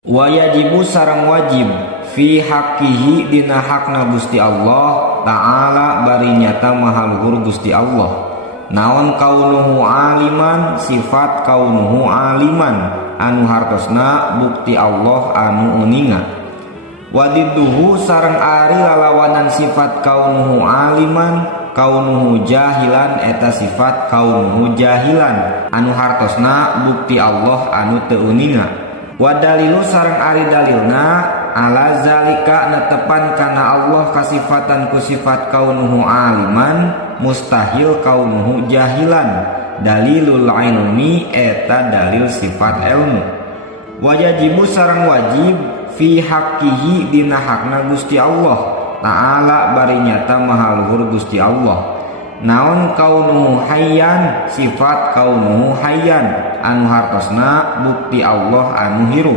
Wa yajibu sareng wajib fi haqqihi dina hakna Gusti Allah ta'ala bari nyata maha luhur Gusti Allah. Naon kaunuhu aliman, sifat kaunuhu aliman anu hartosna bukti Allah anu uninga. Wadidduhu sareng ari lalawanan sifat kaunuhu aliman, kaunuhu jahilan eta sifat kaunuhu jahilan anu hartosna bukti Allah anu teu uninga. Wadalilu sareng ari dalilna ala zalika netepan kana Allah kasifatan ku sifat kaunuhu aliman mustahil kaunuhu jahilan dalilul ilmi eta dalil sifat ilmu. Wajibu sareng wajib fi haqqihi dina hakna Gusti Allah ta'ala bari nyata maha luhur Gusti Allah. Naon kaunuhu hayyan, sifat kaunuhu hayyan anu hartosna bukti Allah anu hirup.